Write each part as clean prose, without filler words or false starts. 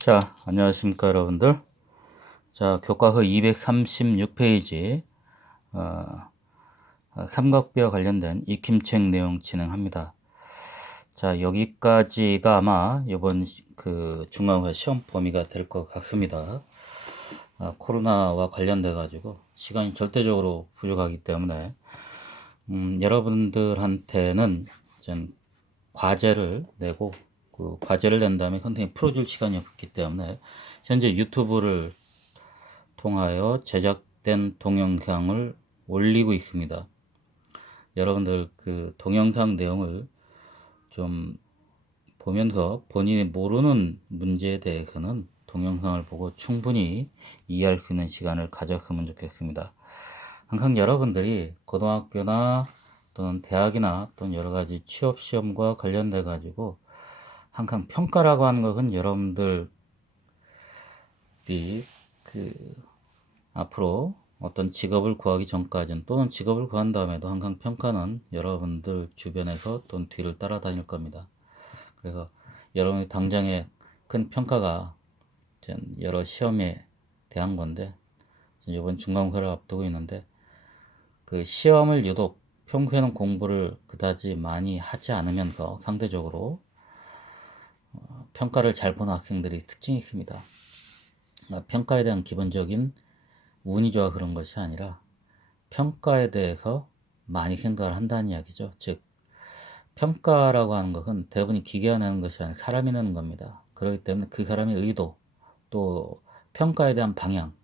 자, 안녕하십니까, 여러분들. 자, 교과서 236페이지, 삼각비와 관련된 익힘책 내용 진행합니다. 자, 여기까지가 아마 이번 중간고사 시험 범위가 될 것 같습니다. 코로나와 관련돼가지고 시간이 절대적으로 부족하기 때문에, 여러분들한테는 전 과제를 내고, 그 과제를 낸 다음에 컨텐츠 풀어줄 시간이 없기 때문에 현재 유튜브를 통하여 제작된 동영상을 올리고 있습니다. 여러분들 그 동영상 내용을 좀 보면서 본인이 모르는 문제에 대해서는 동영상을 보고 충분히 이해할 수 있는 시간을 가졌으면 좋겠습니다. 항상 여러분들이 고등학교나 또는 대학이나 또는 여러 가지 취업 시험과 관련돼 가지고 항상 평가라고 하는 것은 여러분들이 앞으로 어떤 직업을 구하기 전까지는 또는 직업을 구한 다음에도 항상 평가는 여러분들 주변에서 또는 뒤를 따라다닐 겁니다. 그래서 여러분이 당장에 큰 평가가 여러 시험에 대한 건데 이번 중간고사를 앞두고 있는데 그 시험을 유독 평소에는 공부를 그다지 많이 하지 않으면서 상대적으로 평가를 잘 보는 학생들이 특징이 있습니다. 평가에 대한 기본적인 운이 좋아 그런 것이 아니라 평가에 대해서 많이 생각을 한다는 이야기죠. 즉 평가라고 하는 것은 대부분이 기계가 내는 것이 아니라 사람이 내는 겁니다. 그렇기 때문에 그 사람의 의도, 또 평가에 대한 방향,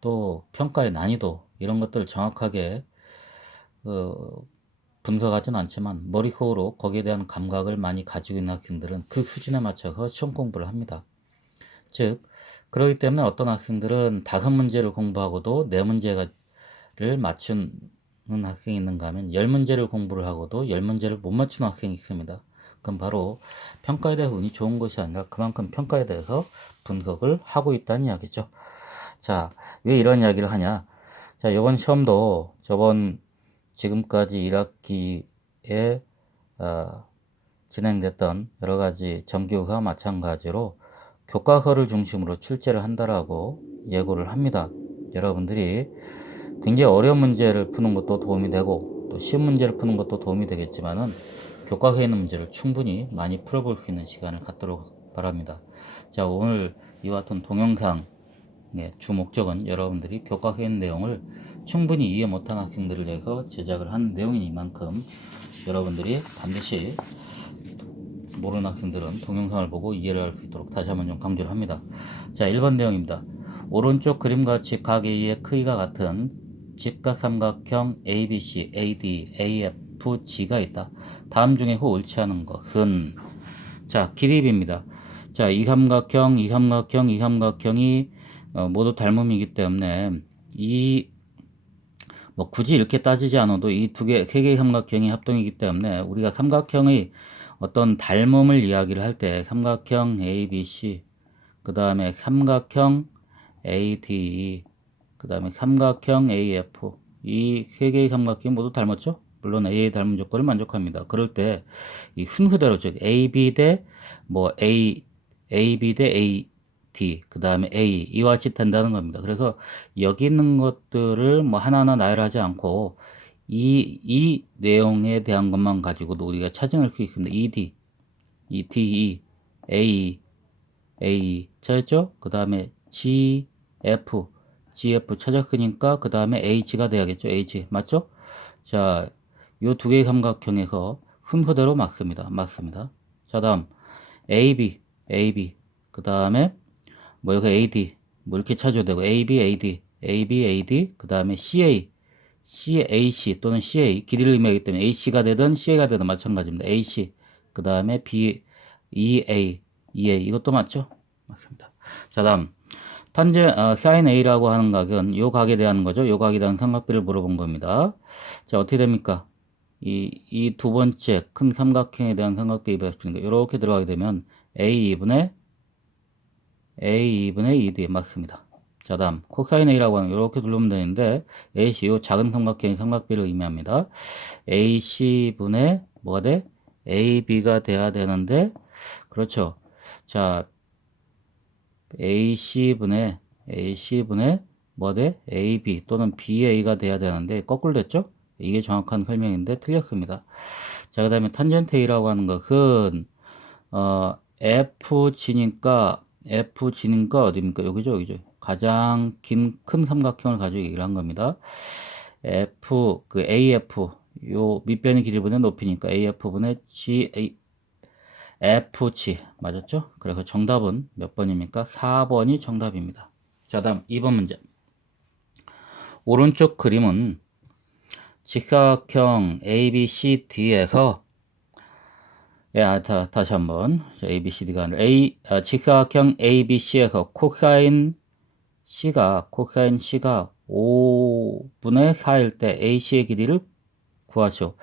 또 평가의 난이도 이런 것들을 정확하게 분석하지는 않지만 머릿속으로 거기에 대한 감각을 많이 가지고 있는 학생들은 그 수준에 맞춰서 시험 공부를 합니다. 즉 그렇기 때문에 어떤 학생들은 5문제를 공부하고도 4문제를 맞추는 학생이 있는가 하면 10문제를 공부를 하고도 10문제를 못 맞추는 학생이 있습니다. 그럼 바로 평가에 대해서 운이 좋은 것이 아니라 그만큼 평가에 대해서 분석을 하고 있다는 이야기죠. 자, 왜 이런 이야기를 하냐? 자, 이번 시험도 지금까지 1학기에 진행됐던 여러 가지 정기교과 마찬가지로 교과서를 중심으로 출제를 한다라고 예고를 합니다. 여러분들이 굉장히 어려운 문제를 푸는 것도 도움이 되고 또 쉬운 문제를 푸는 것도 도움이 되겠지만은 교과서에 있는 문제를 충분히 많이 풀어볼 수 있는 시간을 갖도록 바랍니다. 자, 오늘 이와 같은 동영상의 주 목적은 여러분들이 교과서에 있는 내용을 충분히 이해 못한 학생들을 위해서 제작을 한 내용이니만큼 여러분들이 반드시 모르는 학생들은 동영상을 보고 이해를 할 수 있도록 다시 한번 좀 강조를 합니다. 자, 1번 내용입니다. 오른쪽 그림같이 각 A의 크기가 같은 직각삼각형 ABC, AD, AFG가 있다. 다음 중에서 옳지 않은 것은 자, 기립입니다. 자, 이 삼각형, 이 삼각형, 이 삼각형이 모두 닮음이기 때문에 굳이 이렇게 따지지 않아도 이 세 개의 삼각형이 합동이기 때문에 우리가 삼각형의 어떤 닮음을 이야기를 할 때 삼각형 ABC, 그 다음에 삼각형 AD, 그 다음에 삼각형 AF, 이 세 개의 삼각형이 모두 닮았죠? 물론 A의 닮은 조건을 만족합니다. 그럴 때 이 순서대로 즉 AB 대 AB 대 AD, 그 다음에 A 이와 같이 된다는 겁니다. 그래서 여기 있는 것들을 하나하나 나열하지 않고 이 내용에 대한 것만 가지고도 우리가 찾아낼 수 있습니다. ED, EDE, A 찾았죠? 그 다음에 GF 찾았으니까 그 다음에 H가 돼야겠죠? H 맞죠? 자, 요 두 개의 삼각형에서 순서대로 맞습니다. 자, 다음 AB 그 다음에 여기 AD 이렇게 찾아도 되고 AB, AD 그 다음에 CAC 또는 CA 길이를 의미하기 때문에 AC가 되든 CA가 되든 마찬가지입니다. AC 그 다음에 EA 이것도 맞죠? 맞습니다. 자, 다음 sin A라고 하는 각은 요 각에 대한 거죠. 요 각에 대한 삼각비를 물어본 겁니다. 자, 어떻게 됩니까? 이 두 번째 큰 삼각형에 대한 삼각비 입니다. 이렇게 들어가게 되면 A2분의 2D 맞습니다. 자, 다음 코사인 A라고 하는 이렇게 누르면 되는데 AC 요 작은 삼각형의 삼각비를 의미합니다. AC분의 뭐가 돼? AB가 돼야 되는데 그렇죠. 자, AC분의 뭐대? AB 또는 BA가 돼야 되는데 거꾸로 됐죠? 이게 정확한 설명인데 틀렸습니다. 자, 그 다음에 탄젠트 A라고 하는 것은 FG니까 어디입니까? 여기죠, 여기죠. 가장 큰 삼각형을 가지고 얘기를 한 겁니다. AF 요 밑변의 길이분의 높이니까 AF분의 FG 맞았죠? 그래서 정답은 몇 번입니까? 4번이 정답입니다. 자, 다음 2번 문제. 오른쪽 그림은 직각형 ABCD에서 다시 한번 ABCD가 아니라 직각형 ABC에서 코사인 C가 5분의 4일 때 AC의 길이를 구하시오.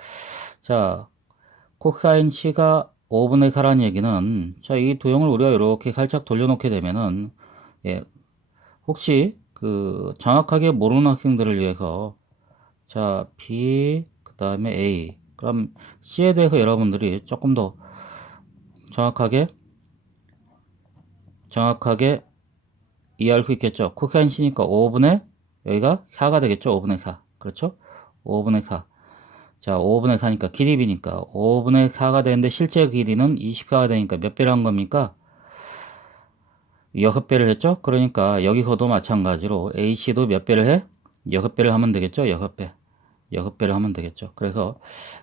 자, 코사인 C가 5분의 4라는 얘기는, 자, 이 도형을 우리가 이렇게 살짝 돌려놓게 되면은, 예, 혹시 정확하게 모르는 학생들을 위해서, 자, B, 그 다음에 A. 그럼 C에 대해서 여러분들이 조금 더 정확하게 이해할 수 있겠죠. 코사인 C니까 5분의, 여기가 4가 되겠죠. 5분의 4. 그렇죠? 5분의 4. 자, 5분의 4니까 길이비니까 5분의 4가 되는데 실제 길이는 24가 되니까 몇 배를 한 겁니까? 6배를 했죠? 그러니까 여기서도 마찬가지로 AC도 몇 배를 해? 6배를 하면 되겠죠? 6배. 6배를 하면 되겠죠. 그래서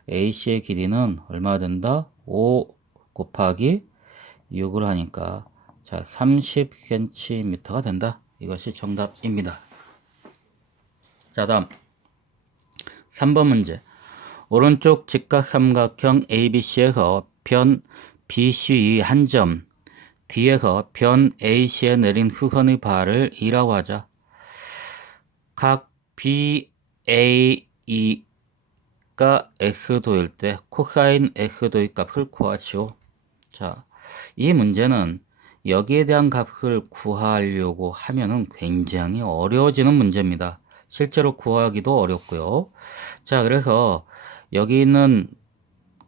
AC의 길이는 얼마가 된다? 5 곱하기 6을 하니까 자, 30cm가 된다. 이것이 정답입니다. 자, 다음 3번 문제. 오른쪽 직각삼각형 ABC에서 변 BC의 한 점 D에서 변 AC에 내린 후선의 발을 E라고 하자. 각 BAE가 X도일 때 코사인 X도의 값을 구하시오. 자, 이 문제는 여기에 대한 값을 구하려고 하면은 굉장히 어려워지는 문제입니다. 실제로 구하기도 어렵고요. 자, 그래서 여기 있는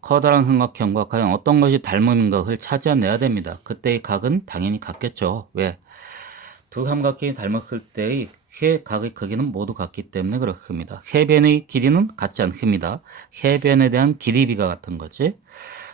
커다란 삼각형과 과연 어떤 것이 닮은 것을 찾아내야 됩니다. 그때의 각은 당연히 같겠죠. 왜? 두 삼각형이 닮았을 때의 각의 크기는 모두 같기 때문에 그렇습니다. 해변의 길이는 같지 않습니다. 해변에 대한 길이비가 같은 거지.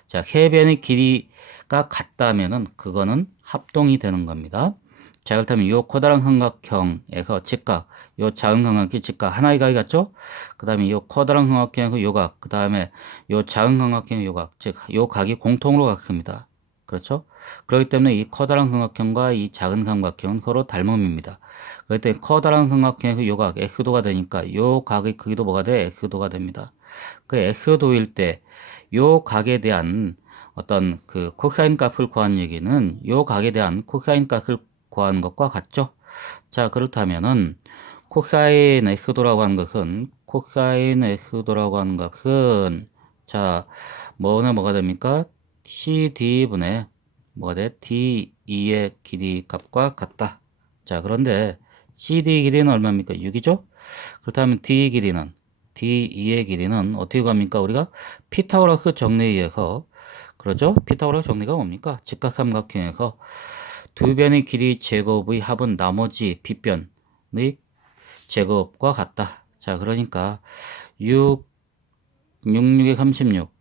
자, 해변의 길이가 같다면은 그거는 합동이 되는 겁니다. 자, 그렇다면 이 커다란 삼각형에서 직각, 요 작은 삼각형 직각 하나의 각이 같죠? 그 다음에 이 커다란 삼각형의 요각, 그 다음에 요 작은 삼각형의 요각, 즉, 요 각이 공통으로 같습니다. 그렇죠? 그렇기 때문에 이 커다란 삼각형과 이 작은 삼각형은 서로 닮음입니다. 그럴 때 커다란 삼각형의 요각, X도가 되니까 요 각의 크기도 뭐가 돼? X도가 됩니다. 그 X도일 때 요 각에 대한 어떤 코사인 값을 구하는 얘기는 요 각에 대한 코사인 값을 구하는 것과 같죠. 자, 그렇다면은 코사인 X도라고 하는 것은 자, 뭐가 됩니까? CD분의 뭐가 돼? D2의 길이 값과 같다. 자, 그런데 CD 길이는 얼마입니까? 6이죠? 그렇다면 D2의 길이는 어떻게 구합니까? 우리가 피타고라스 정리에 의해서, 그러죠? 피타고라스 정리가 뭡니까? 직각삼각형에서 두 변의 길이 제곱의 합은 나머지 빗변의 제곱과 같다. 자, 그러니까 6에 36,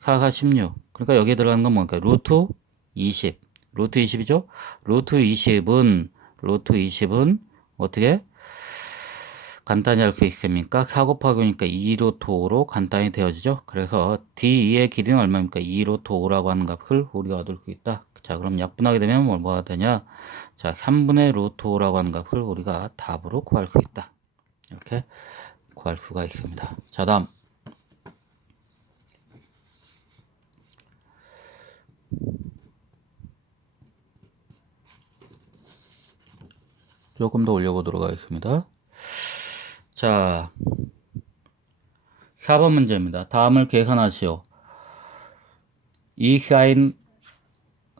4가 16. 그러니까 여기에 들어가는 건 뭡니까? 루트 20. 루트 20이죠? 루트 20은 어떻게? 간단히 할 수 있습니까? 4 곱하기 오니까 2루트 5로 간단히 되어지죠? 그래서 D의 길이는 얼마입니까? 2루트 5라고 하는 값을 우리가 얻을 수 있다. 자, 그럼 약분하게 되면 뭐가 되냐? 자, 3분의 루트 5라고 하는 값을 우리가 답으로 구할 수 있다. 이렇게 구할 수가 있습니다. 자, 다음. 조금 더 올려보도록 하겠습니다. 자, 4번 문제입니다. 다음을 계산하시오. 이 사인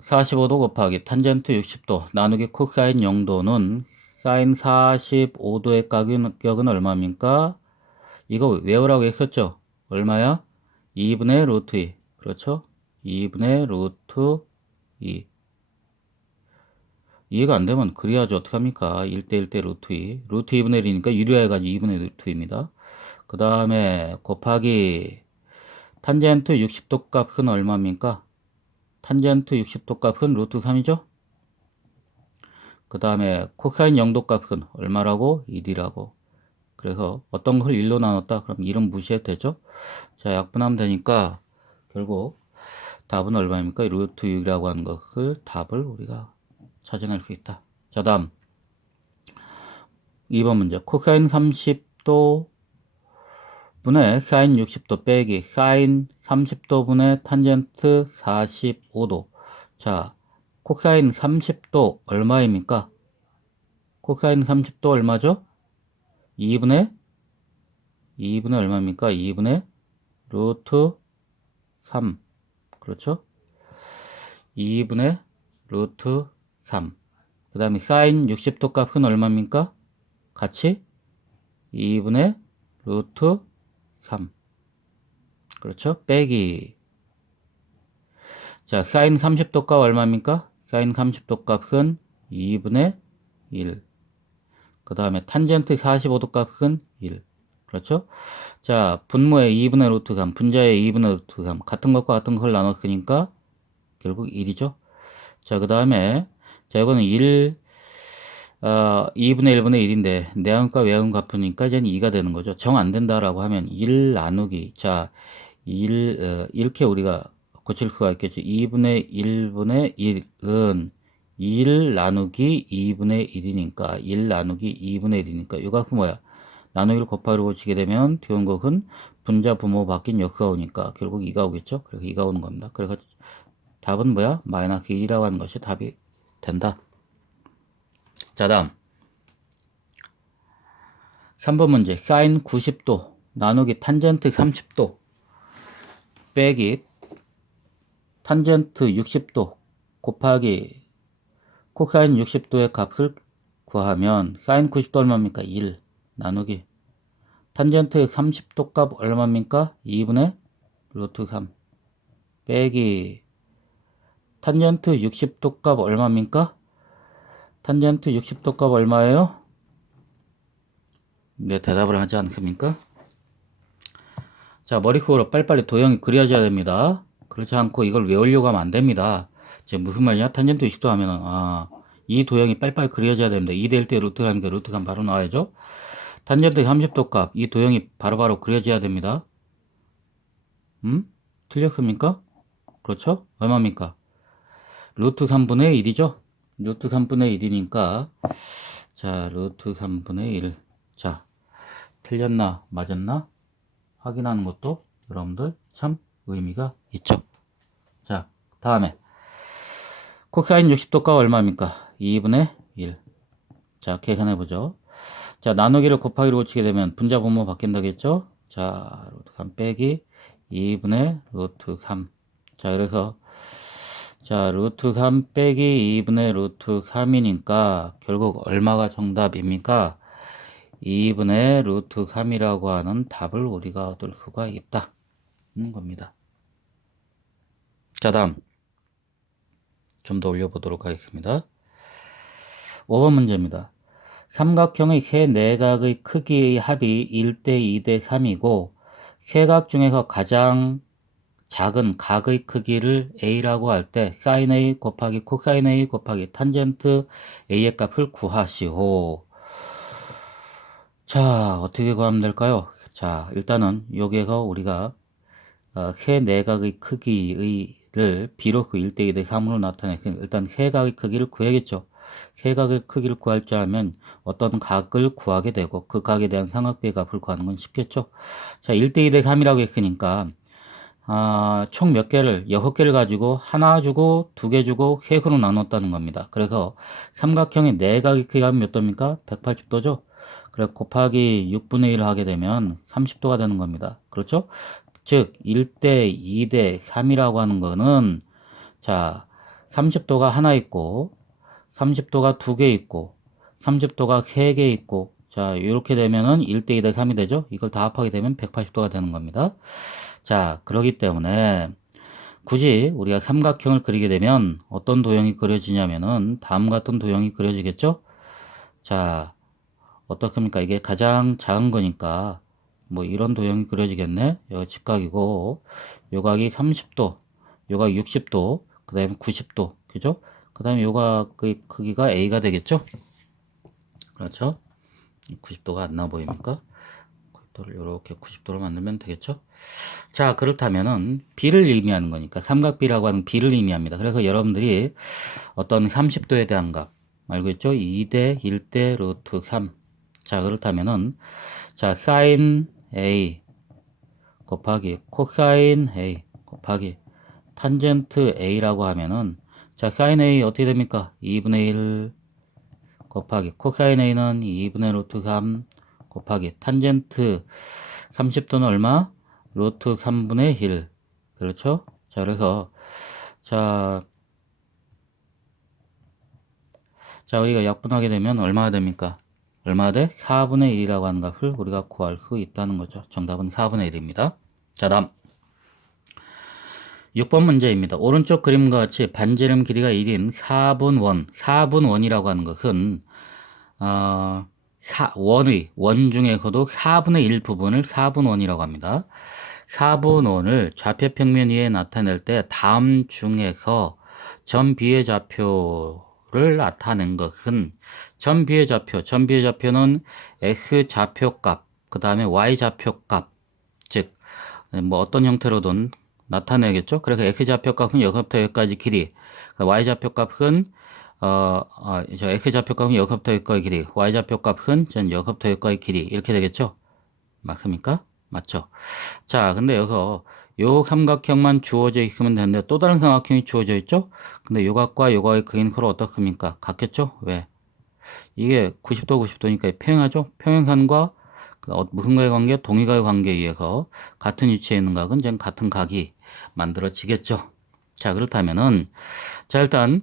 45도 곱하기 탄젠트 60도 나누기 코사인 0도는 사인 45도의 가격은 얼마입니까? 이거 외우라고 했었죠? 얼마야? 2분의 루트 2. 그렇죠? 2분의 루트 2. 이해가 안 되면 그래야지 어떡합니까? 1대 1대 루트 2. 루트 2분의 1이니까 유리해가지고 2분의 루트 2입니다. 그 다음에 곱하기 탄젠트 60도 값은 얼마입니까? 탄젠트 60도 값은 루트 3이죠? 그 다음에 코사인 0도 값은 얼마라고? 1이라고. 그래서 어떤 걸 1로 나눴다? 그럼 1은 무시해도 되죠? 자, 약분하면 되니까 결국 답은 얼마입니까? 루트 6이라고 하는 것을 답을 우리가 찾아낼 수 있다. 자, 다음 2번 문제. 코사인 30도 분의 사인 60도 빼기 사인 30도 분의 탄젠트 45도. 자, 코사인 30도 얼마입니까? 코사인 30도 얼마죠? 2분의 얼마입니까? 2분의 루트 3. 그렇죠? 2분의 루트 3. 그 다음에 사인 60도 값은 얼마입니까? 같이 2분의 루트 3. 그렇죠? 빼기. 자, 사인 30도 값 얼마입니까? 사인 30도 값은 2분의 1. 그 다음에 탄젠트 45도 값은 1. 그렇죠? 자, 분모의 2분의 루트 3, 분자의 2분의 루트 3. 같은 것과 같은 걸 나눴으니까 결국 1이죠. 자, 그 다음에, 자, 이거는 2분의 1분의 1인데, 내항과 외항 갚으니까 이제는 2가 되는 거죠. 정 안 된다라고 하면 1 나누기. 자, 이렇게 우리가 고칠 수가 있겠죠. 2분의 1분의 1은 1 나누기 2분의 1이니까, 1 나누기 2분의 1이니까, 이 값은 뭐야? 나누기를 곱하기로 고치게 되면, 뒤온 것은 분자 분모 바뀐 역수가 오니까, 결국 2가 오겠죠? 그래서 2가 오는 겁니다. 그래서 답은 뭐야? 마이너스 1이라고 하는 것이 답이 된다. 자, 다음 3번 문제. 사인 90도 나누기 탄젠트 30도 빼기 탄젠트 60도 곱하기 코사인 60도의 값을 구하면 사인 90도 얼마입니까? 1 나누기 탄젠트 30도 값 얼마입니까? 2분의 루트 3 빼기 탄젠트 60도 값 얼마입니까? 탄젠트 60도 값 얼마예요? 네, 대답을 하지 않습니까? 자, 머릿속으로 빨리빨리 도형이 그려져야 됩니다. 그렇지 않고 이걸 외우려고 하면 안 됩니다. 지금 무슨 말이냐? 탄젠트 60도 하면은, 이 도형이 빨리빨리 그려져야 됩니다. 2대 1대 루트 하니까 루트가 바로 나와야죠. 탄젠트 30도 값, 이 도형이 바로바로 그려져야 됩니다. 틀렸습니까? 그렇죠? 얼마입니까? 루트 3분의 1이죠? 루트 3분의 1이니까, 자, 루트 3분의 1. 자, 틀렸나, 맞았나? 확인하는 것도 여러분들 참 의미가 있죠. 자, 다음에 코사인 60도가 얼마입니까? 2분의 1. 자, 계산해보죠. 자, 나누기를 곱하기로 고치게 되면 분자 분모 바뀐다겠죠? 자, 루트 3 빼기 2분의 루트 3. 자, 그래서 자, 루트 3 빼기 2분의 루트 3이니까 결국 얼마가 정답입니까? 2분의 루트 3이라고 하는 답을 우리가 얻을 수가 있다는 겁니다. 자, 다음 좀 더 올려보도록 하겠습니다. 5번 문제입니다. 삼각형의 세 내각의 크기의 합이 1대 2대 3이고 세각 중에서 가장 작은 각의 크기를 A라고 할 때 sin A 곱하기 코사인 A 곱하기 탄젠트 A의 값을 구하시오. 자, 어떻게 구하면 될까요? 자, 일단은 여기에서 우리가 세 내각의 크기를 비록 그 1대 2대 3으로 나타냈으니 일단 세 각의 크기를 구해야겠죠. 세 각의 크기를 구할 줄 알면 어떤 각을 구하게 되고 그 각에 대한 삼각비의 값을 구하는 건 쉽겠죠. 자, 1대 2대 3이라고 했으니까 총 몇 개를 6개를 가지고 하나 주고 2개 주고 세 개로 나눴다는 겁니다. 그래서 삼각형의 내각의 크기가 몇 도입니까? 180도죠. 그래 곱하기 6분의 1을 하게 되면 30도가 되는 겁니다. 그렇죠? 즉 1대 2대 3이라고 하는 거는 자 30도가 하나 있고 30도가 2개 있고 30도가 3개 있고 자 이렇게 되면은 1대 2대 3이 되죠. 이걸 다 합하게 되면 180도가 되는 겁니다. 자 그렇기 때문에 굳이 우리가 삼각형을 그리게 되면 어떤 도형이 그려지냐면은 다음 같은 도형이 그려지겠죠? 자, 어떻습니까? 이게 가장 작은 거니까 뭐 이런 도형이 그려지겠네. 여기 직각이고 요각이 30도, 요각 60도, 그 다음에 90도, 그죠? 그 다음에 요각의 크기가 A가 되겠죠? 그렇죠? 90도가 안 나 보입니까? 90도를 이렇게 90도로 만들면 되겠죠? 자, 그렇다면은 B를 의미하는 거니까 삼각비라고 하는 B를 의미합니다. 그래서 여러분들이 어떤 30도에 대한 값 알고 있죠? 2대 1대 루트 3. 자, 그렇다면은 자, sin A 곱하기 코사인 A 곱하기 탄젠트 A라고 하면은 자, sin A 어떻게 됩니까? 2분의 1 곱하기 코사인 A는 2분의 루트 3 곱하기 탄젠트 30도는 얼마? 루트 3분의 1. 그렇죠? 자, 그래서 자, 우리가 약분하게 되면 얼마가 됩니까? 얼마 돼? 4분의 1이라고 하는 값을 우리가 구할 수 있다는 거죠. 정답은 4분의 1입니다. 자, 다음 6번 문제입니다. 오른쪽 그림과 같이 반지름 길이가 1인 4분 원, 4분 원이라고 하는 것은 원 중에서도 4분의 1 부분을 4분 원이라고 합니다. 4분 원을 좌표 평면 위에 나타낼 때 다음 중에서 점 B의 좌표를 나타낸 것은 점 B의 좌표는 X 좌표값, 그 다음에 Y 좌표값, 즉 뭐 어떤 형태로든 나타내겠죠. 그래서 X 좌표값은 여기부터 여기까지 길이, Y 좌표값은 X 좌표값은 여기부터 여기까지 길이, Y 좌표값은 전 여기부터 여기까지 길이 이렇게 되겠죠. 맞습니까? 맞죠? 자, 근데 여기서 요 삼각형만 주어져 있으면 되는데 또 다른 삼각형이 주어져 있죠? 근데 요각과 요각의 그인 서로 어떻습니까? 같겠죠? 왜? 이게 90도 90도니까 평행하죠? 평행선과 무슨 과의 관계? 동의과의 관계에 의해서 같은 위치에 있는 각은 이제 같은 각이 만들어지겠죠. 자, 그렇다면은 자, 일단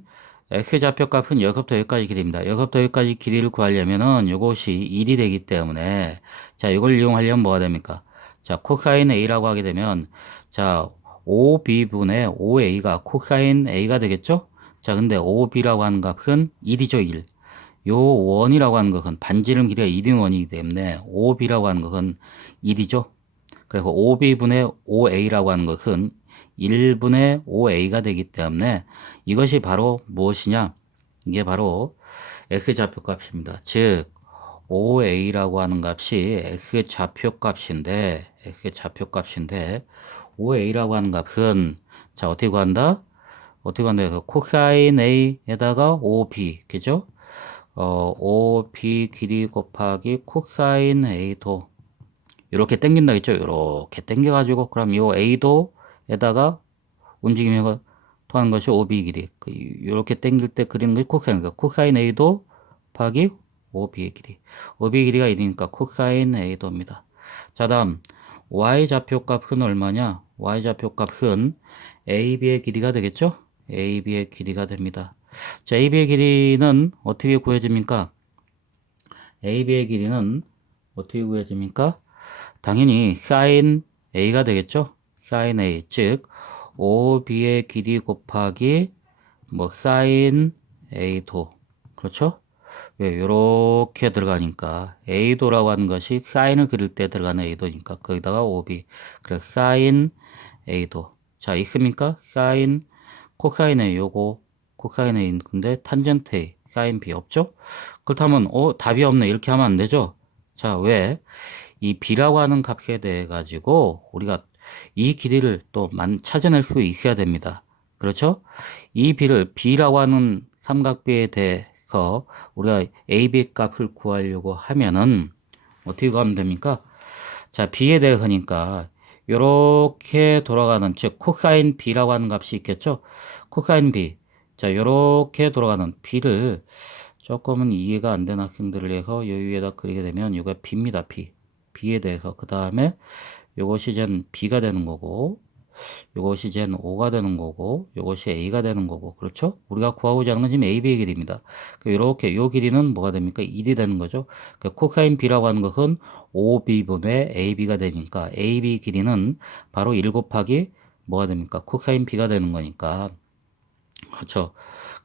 x 좌표값은 여기부터 여기까지 길이입니다. 여기부터 여기까지 길이를 구하려면은 이것이 1이 되기 때문에 자, 이걸 이용하려면 뭐가 됩니까? 자, 코사인 a라고 하게 되면 자, 5b분의 5a가 코사인 a가 되겠죠? 자, 근데 5b라고 하는 값은 1이죠, 1. 요 원이라고 하는 것은 반지름 길이가 1인 원이기 때문에 5b라고 하는 것은 1이죠. 그리고 5b분의 5a라고 하는 것은 1분의 5a가 되기 때문에 이것이 바로 무엇이냐? 이게 바로 x좌표값입니다. 즉 5a라고 하는 값이 x좌표값인데 5a라고 하는 값은 자, 어떻게 구한다? 어떻게 구한다 해서 코사인 a에다가 5b 그죠? 5b 길이 곱하기 코사인 a도 이렇게 당긴다 했죠. 이렇게 당겨가지고 그럼 이 a도에다가 움직임이 통한 것이 5b 길이 이렇게 당길 때 그리는 것이 코사인 a도 곱하기 5b의 길이 5b의 길이가 1이니까 코사인 a도입니다. 자, 다음 y 좌표값은 얼마냐? y 좌표값은 ab의 길이가 되겠죠? ab의 길이가 됩니다. 자, AB의 길이는 어떻게 구해집니까? AB의 길이는 어떻게 구해집니까? 당연히 sin A가 되겠죠? sin A, 즉 OB의 길이 곱하기 뭐 sin A도 그렇죠? 왜 이렇게 들어가니까 A도라고 하는 것이 sine을 그릴 때 들어가는 A도니까 거기다가 OB 그래서 sin A도 자 있습니까? sin 코사인 A 요거 코사인 A 근데 탄젠트 A 사인 B 없죠? 그렇다면 답이 없네 이렇게 하면 안 되죠? 자, 왜? 이 B라고 하는 값에 대해 가지고 우리가 이 길이를 또 찾아낼 수 있어야 됩니다. 그렇죠? 이 B라고 하는 삼각비에 대해서 우리가 AB 값을 구하려고 하면은 어떻게 구하면 됩니까? 자, B에 대해서니까 요렇게 돌아가는 즉 코사인 B라고 하는 값이 있겠죠? 코사인 B 자, 요렇게 돌아가는 B를 조금은 이해가 안 되는 학생들을 위해서 요 위에다 그리게 되면 이거 B입니다. B에 대해서 그 다음에 요것이 이제 B가 되는 거고 요것이 이제 O가 되는 거고 요것이 A가 되는 거고 그렇죠? 우리가 구하고자 하는 건 지금 AB의 길이입니다. 이렇게 요 길이는 뭐가 됩니까? 1이 되는 거죠. 코사인 B라고 하는 것은 5B분의 AB가 되니까 AB 길이는 바로 1 곱하기 뭐가 됩니까? 코사인 B가 되는 거니까. 그렇죠.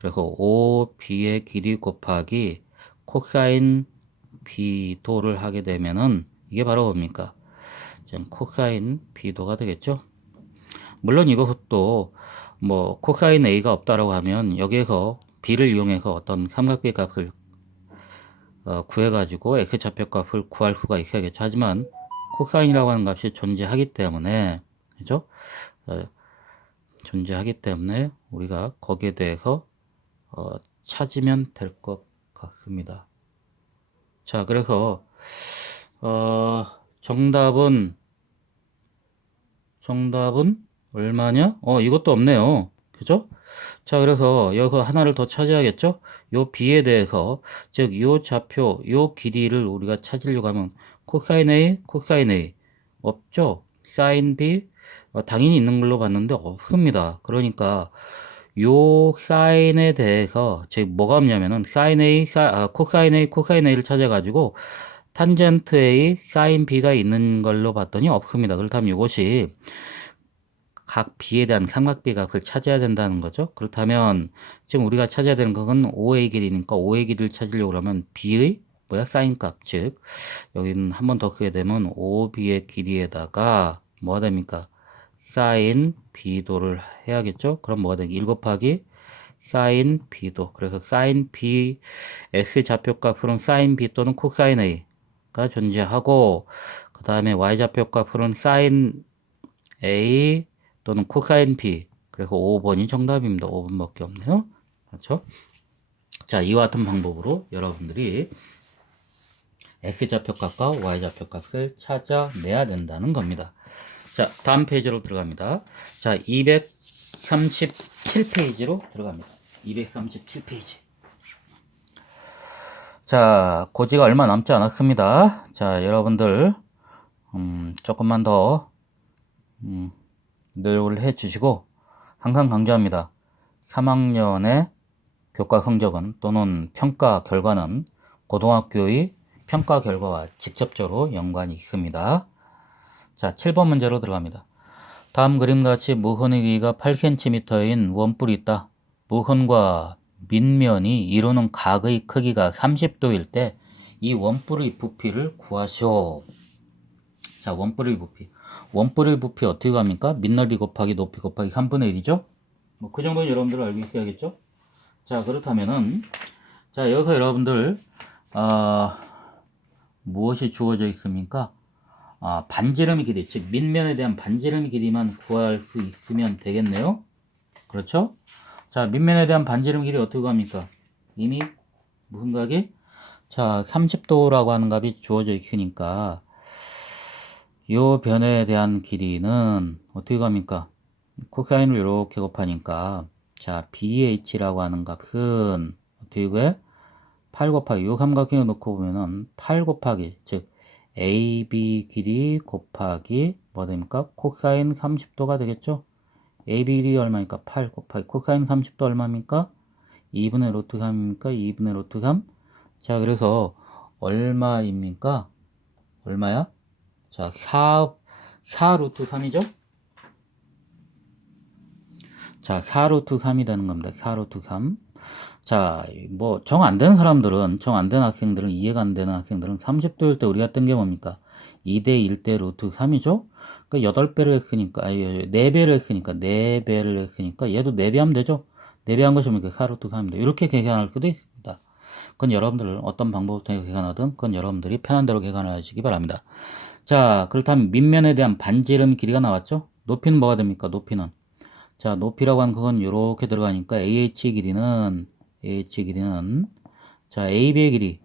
그리고 OB의 길이 곱하기 코사인 B도를 하게 되면은 이게 바로 뭡니까? 코사인 B도가 되겠죠. 물론 이것도 뭐 코사인 A가 없다라고 하면 여기에서 B를 이용해서 어떤 삼각비 값을 구해가지고 X좌표값을 구할 수가 있어야겠죠. 하지만 코사인이라고 하는 값이 존재하기 때문에, 그죠? 어, 존재하기 때문에 우리가 거기에 대해서 찾으면 될 것 같습니다. 자, 그래서 정답은 얼마냐? 이것도 없네요. 그죠? 자, 그래서 여기서 하나를 더 찾아야겠죠? 요 B에 대해서, 즉, 요 좌표, 요 길이를 우리가 찾으려고 하면, 코사인 A, 코사인 A. 없죠? 사인 B, 당연히 있는 걸로 봤는데, 없습니다. 그러니까, 요 사인에 대해서, 즉, 뭐가 없냐면은, 사인 A, 코사인 A, 코사인 A를 찾아가지고, 탄젠트 A, 사인 B가 있는 걸로 봤더니 없습니다. 그렇다면 이것이 각 B에 대한 삼각비 값을 찾아야 된다는 거죠. 그렇다면 지금 우리가 찾아야 되는 것은 O의 길이니까 O의 길이를 찾으려고 그러면 B의 사인 값, 즉 여기는 한 번 더 크게 되면 OB의 길이에다가 뭐가 됩니까? 사인 B도를 해야겠죠. 그럼 뭐가 되니? 1 곱하기 사인 B도. 그래서 사인 B S 좌표값으로는 사인 B 또는 코사인 A가 존재하고, 그 다음에 Y 좌표값으로는 사인 A 또는 코사인 B. 그래서 5번이 정답입니다. 5번밖에 없네요. 그렇죠? 자, 이와 같은 방법으로 여러분들이 X좌표값과 Y좌표값을 찾아내야 된다는 겁니다. 자, 다음 페이지로 들어갑니다. 자, 237페이지로 들어갑니다. 237페이지. 자, 고지가 얼마 남지 않았습니다. 자, 여러분들 조금만 더 노력을 해 주시고, 항상 강조합니다. 3학년의 교과 성적은 또는 평가 결과는 고등학교의 평가 결과와 직접적으로 연관이 있습니다. 자, 7번 문제로 들어갑니다. 다음 그림같이 무흔의 길이가 8cm인 원뿔이 있다. 무흔과 밑면이 이루는 각의 크기가 30도일 때 이 원뿔의 부피를 구하시오. 자, 원뿔의 부피. 원뿔의 부피 어떻게 합니까? 밑넓이 곱하기 높이 곱하기 3분의 1이죠? 뭐 그 정도는 여러분들 알고 있어야겠죠? 자, 그렇다면은, 자, 여기서 여러분들 무엇이 주어져 있습니까? 반지름의 길이, 즉 밑면에 대한 반지름의 길이만 구할 수 있으면 되겠네요. 그렇죠? 자, 밑면에 대한 반지름 길이 어떻게 합니까? 이미 무슨 각이? 자, 30도라고 하는 값이 주어져 있으니까 요 변에 대한 길이는 어떻게 합니까? 코사인을 이렇게 곱하니까, 자, BH라고 하는 값은 어떻게 구해? 8 곱하기 요 삼각형을 놓고 보면은 8 곱하기, 즉 AB 길이 곱하기 뭐 됩니까? 코사인 30도가 되겠죠? AB 길이 얼마니까? 8 곱하기 코사인 30도 얼마입니까? 2분의 루트 3입니까? 2분의 루트 3. 자, 그래서 얼마입니까? 얼마야? 자, 4 루트 3이죠? 자, 4 루트 3이 되는 겁니다. 4 루트 3. 자, 뭐, 정 안 되는 사람들은, 정 안 되는 학생들은, 이해가 안 되는 학생들은 30도일 때 우리가 했던 게 뭡니까? 2대 1대 루트 3이죠? 그러니까 8배를 했으니까, 4배를 했으니까, 4배를 했으니까, 얘도 4배 하면 되죠? 4배 한 것이 뭡니까? 4 루트 3입니다. 이렇게 계산할 수도 있습니다. 그건 여러분들 어떤 방법을 통해 계산하든, 그건 여러분들이 편한 대로 계산하시기 바랍니다. 자, 그렇다면 밑면에 대한 반지름 길이가 나왔죠? 높이는 뭐가 됩니까? 높이는. 자, 높이라고 하는 그건 이렇게 들어가니까 AH 길이는 자, AB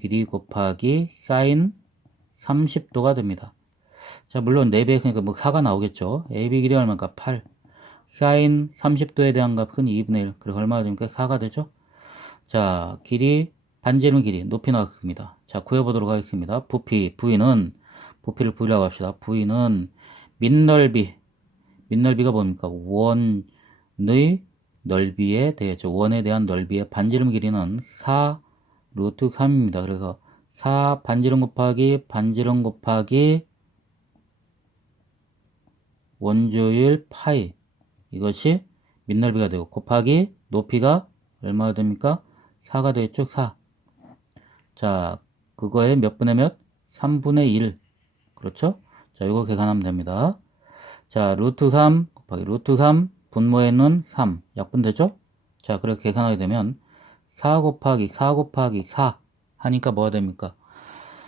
길이 곱하기 사인 30도가 됩니다. 자, 물론 4배 그러니까 뭐 4가 나오겠죠. AB 길이 얼마니까 8. 사인 30도에 대한 값은 2분의 1. 그래서 얼마가 됩니까? 4가 되죠. 자, 길이 반지름 길이 높이 나왔습니다. 자, 구해보도록 하겠습니다. 부피를 V라고 합시다. V는 밑넓이가 뭡니까? 원의 넓이에 대해서 원에 대한 넓이의 반지름 길이는 4 루트 3입니다. 그래서 4 반지름 곱하기 반지름 곱하기 원주율 파이 이것이 밑넓이가 되고 곱하기 높이가 얼마가 됩니까? 4가 되겠죠? 4. 자, 그거에 몇 분의 몇? 3분의 1. 그렇죠? 자, 이거 계산하면 됩니다. 자, 루트 3 곱하기 루트 3 분모에는 3 약분되죠? 자, 그렇게 계산하게 되면 4 곱하기 4 곱하기 4 하니까 뭐가 됩니까?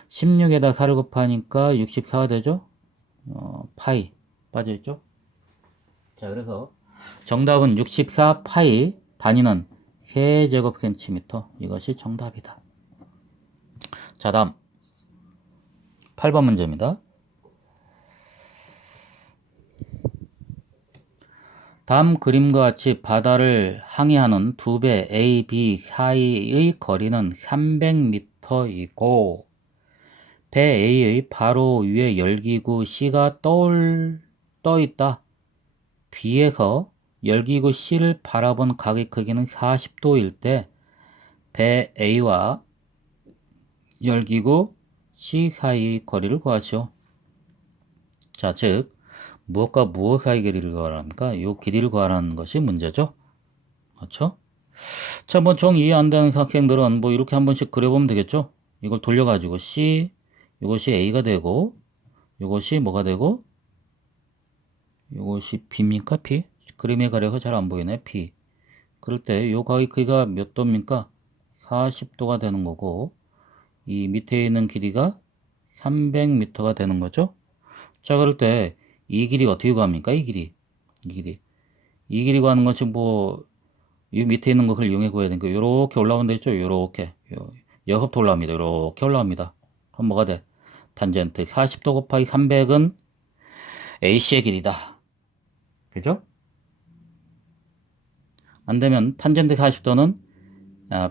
16에다 4를 곱하니까 64가 되죠? 파이 빠져있죠? 자, 그래서 정답은 64 파이 단위는 세제곱센티미터 이것이 정답이다. 자, 다음 8번 문제입니다. 다음 그림과 같이 바다를 항해하는 두 배 A, B 사이의 거리는 300m이고 배 A의 바로 위에 열기구 C가 떠 있다. B에서 열기구 C를 바라본 각의 크기는 40도일 때 배 A와 열기구 C 사이의 거리를 구하시오. 자, 즉 무엇과 무엇 사이 길이를 구하랍니까? 이 길이를 구하라는 것이 문제죠. 그렇죠? 자, 뭐 정 이해 안 되는 학생들은 뭐 이렇게 한 번씩 그려보면 되겠죠. 이걸 돌려가지고 C, 이것이 A가 되고, 이것이 뭐가 되고, 이것이 B입니까? P? 그림에 가려서 잘 안 보이네. P. 그럴 때 요 각의 크기가 몇 도입니까? 40도가 되는 거고, 이 밑에 있는 길이가 300m가 되는 거죠. 자, 그럴 때 이 길이 어떻게 구합니까? 이 길이 구하는 것이 뭐, 이 밑에 있는 것을 이용해 구해야 되니까, 요렇게 올라오면 되죠? 요렇게. 여곱도 올라옵니다. 요렇게 올라옵니다. 그럼 뭐가 돼? 탄젠트 40도 곱하기 300은 AC의 길이다. 그죠? 안 되면 탄젠트 40도는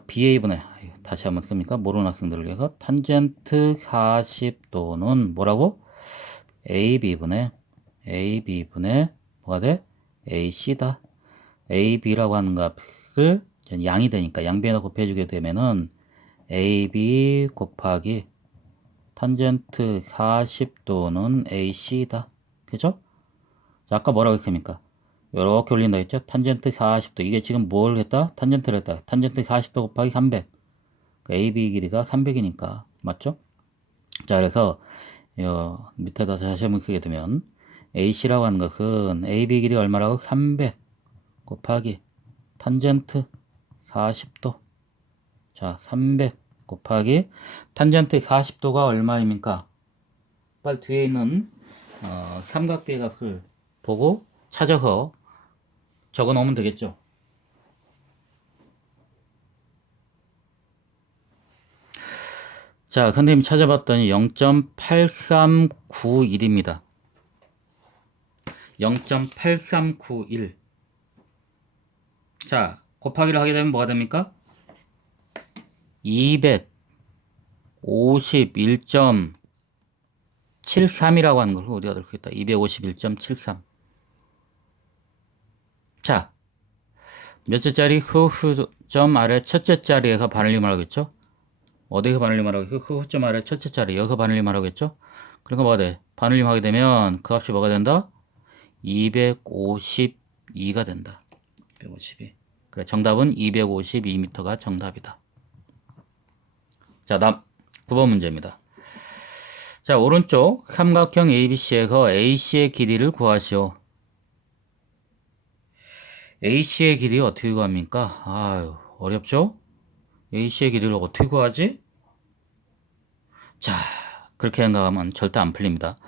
BA분의, 다시 한번 씁니까? 모르는 학생들을 위해서 탄젠트 40도는 뭐라고? AB분의 뭐가 돼? AC다. AB라고 하는 값을 양이 되니까 양변에다 곱해주게 되면은 AB 곱하기 탄젠트 40도는 AC다. 그죠? 자, 아까 뭐라고 했습니까? 요렇게 올린다 했죠? 탄젠트 40도. 이게 지금 뭘 했다? 탄젠트를 했다. 탄젠트 40도 곱하기 300. AB 길이가 300이니까. 맞죠? 자, 그래서 밑에다 다시 한번 크게 되면 AC라고 하는 것은 AB 길이 얼마라고? 300 곱하기 탄젠트 40도. 자, 300 곱하기 탄젠트 40도가 얼마입니까? 빨리 뒤에 있는 삼각비의 값을 보고 찾아서 적어 놓으면 되겠죠. 자, 선생님 찾아봤더니 0.8391입니다. 0.8391. 자, 곱하기를 하게 되면 뭐가 됩니까? 251.73이라고 하는 걸 우리가 넣고 있다. 251.73. 자, 몇째 자리? 점 아래 첫째 자리에서 바늘리 말하겠죠? 어디에서 바늘리 말하겠죠? 점 아래 첫째 자리 여기서 바늘리 말하겠죠? 그러니까 뭐가 돼? 바늘림 하게 되면 그 값이 뭐가 된다? 252가 된다. 252. 그래, 정답은 252m가 정답이다. 자, 다음 9번 문제입니다. 자, 오른쪽 삼각형 ABC에서 AC의 길이를 구하시오. AC의 길이 어떻게 구합니까? 아유, 어렵죠? AC의 길이를 어떻게 구하지? 자, 그렇게 생각하면 절대 안 풀립니다.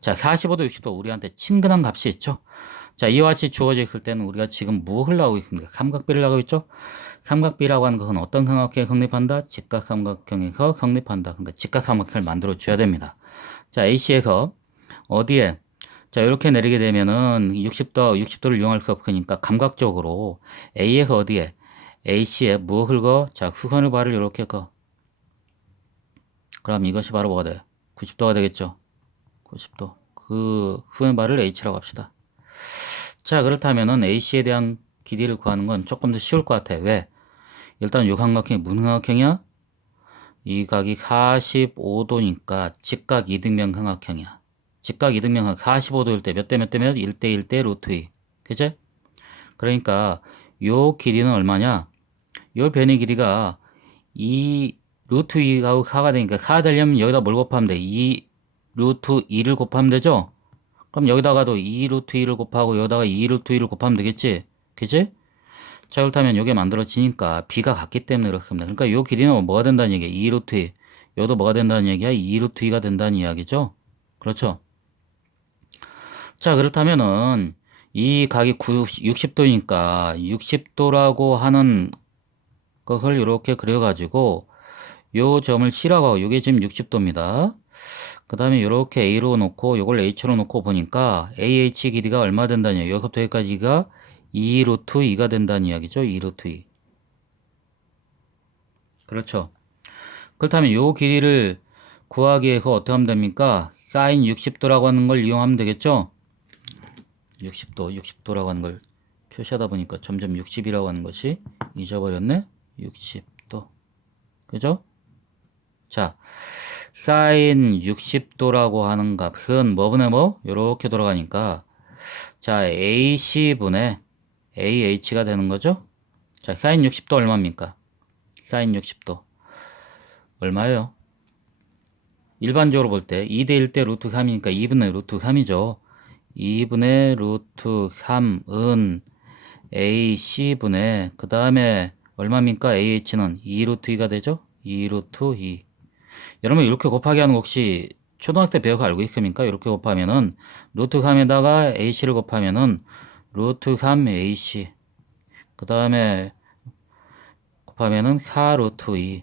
자, 45도, 60도 우리한테 친근한 값이 있죠? 자, 이와 같이 주어져 있을 때는 우리가 지금 무엇을 나오고 있습니까? 삼각비를 나오고 있죠? 삼각비라고 하는 것은 어떤 삼각형에 성립한다? 직각삼각형에서 성립한다. 그러니까 직각삼각형을 만들어 줘야 됩니다. 자, AC에서 어디에? 자, 이렇게 내리게 되면은 60도를 이용할 수 없으니까 감각적으로 A에서 어디에? AC에 무엇을 거? 자, 후선의 발을 이렇게 거. 그럼 이것이 바로 뭐가 돼? 90도가 되겠죠? 90도. 그 후의 발을 H라고 합시다. 자, 그렇다면은 AC에 대한 길이를 구하는 건 조금 더 쉬울 것 같아. 왜? 일단 요 삼각형이 무슨 삼각형이야? 이 각이 45도니까 직각 이등변 삼각형이야. 직각 이등변각 45도일 때 몇 대 몇 대 몇? 1대 1대 루트 2. 그치? 그러니까 요 길이는 얼마냐? 요 변의 길이가 이 루트 2하고 카가 되니까 카 되려면 여기다 뭘 곱하면 돼? 2 루트 2를 곱하면 되죠? 그럼 여기다가도 2 루트 2를 곱하고 여기다가 2 루트 2를 곱하면 되겠지? 그치? 자, 그렇다면 이게 만들어지니까 b가 같기 때문에 그렇게 합니다. 그러니까 요 길이는 뭐가 된다는 얘기야? 2 루트 2. 여기도 뭐가 된다는 얘기야? 2 루트 2가 된다는 이야기죠? 그렇죠? 자, 그렇다면은 이 각이 60도니까 60도라고 하는 것을 이렇게 그려가지고 요 점을 C라고 하고 요게 지금 60도입니다. 그 다음에 이렇게 A로 놓고 요걸 H로 놓고 보니까 AH 길이가 얼마 된다냐? 여기부터 여기까지가 2 루트 2가 된다는 이야기죠. 2 루트 2. 그렇죠. 그렇다면 요 길이를 구하기 위해서 어떻게 하면 됩니까? 사인 60도라고 하는 걸 이용하면 되겠죠? 60도라고 하는 걸 표시하다 보니까 점점 60이라고 하는 것이 잊어버렸네? 60도. 그죠? 자, 사인 60도라고 하는 값은 뭐분의 뭐? 요렇게 돌아가니까 자, AC분의 AH가 되는 거죠? 자, 사인 60도 얼마입니까? 사인 60도 얼마예요? 일반적으로 볼 때 2대 1대 루트 3이니까 2분의 루트 3이죠. 2분의 루트 3은 AC분의 그 다음에 얼마입니까? AH는 2 루트 2가 되죠? 2 루트 2. 여러분 이렇게 곱하기 하는 거 혹시 초등학교 때 배워서 알고 있습니까? 이렇게 곱하면은 루트 3에다가 AC를 곱하면은 루트 3 AC 그 다음에 곱하면은 4 루트 2.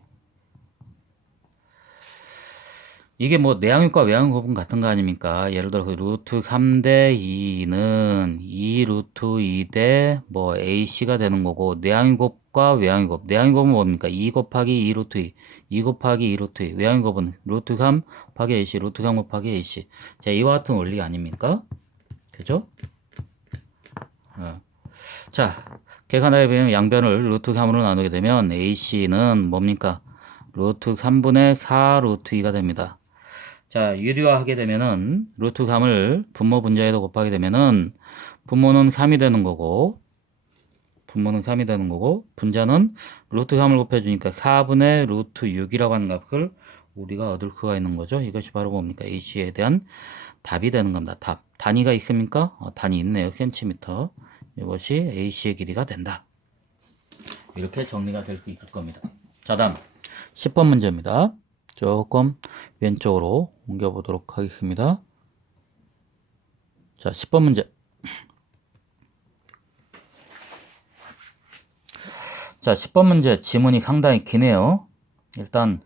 이게 뭐 내항육과 외항곱은 같은 거 아닙니까? 예를 들어서 루트 3대 2는 2 루트 2 대 뭐 AC가 되는 거고 내항곱과 외항곱 내항곱은 뭡니까? 2 곱하기 2 루트 2 2 곱하기 2 루트 2 외항곱은 루트 3 곱하기 AC 루트 3 곱하기 AC 자 이와 같은 원리 아닙니까? 그죠? 자 객관하게 보면 양변을 루트 3으로 나누게 되면 AC는 뭡니까? 루트 3분의 4 루트 2가 됩니다. 자, 유리화하게 되면은 루트 3을 분모 분자에다 곱하게 되면은 분모는 3이 되는 거고 분자는 루트 3을 곱해주니까 4분의 루트 6이라고 하는 값을 우리가 얻을 수가 있는 거죠. 이것이 바로 뭡니까? AC에 대한 답이 되는 겁니다. 답. 단위가 있습니까? 단위 있네요. 센티미터. 이것이 AC의 길이가 된다. 이렇게 정리가 될 수 있을 겁니다. 자, 다음 10번 문제입니다. 조금 왼쪽으로 옮겨보도록 하겠습니다. 자, 10번 문제. 자, 10번 문제 지문이 상당히 기네요. 일단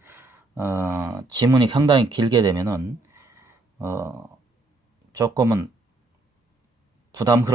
지문이 상당히 길게 되면은 조금은 부담스러워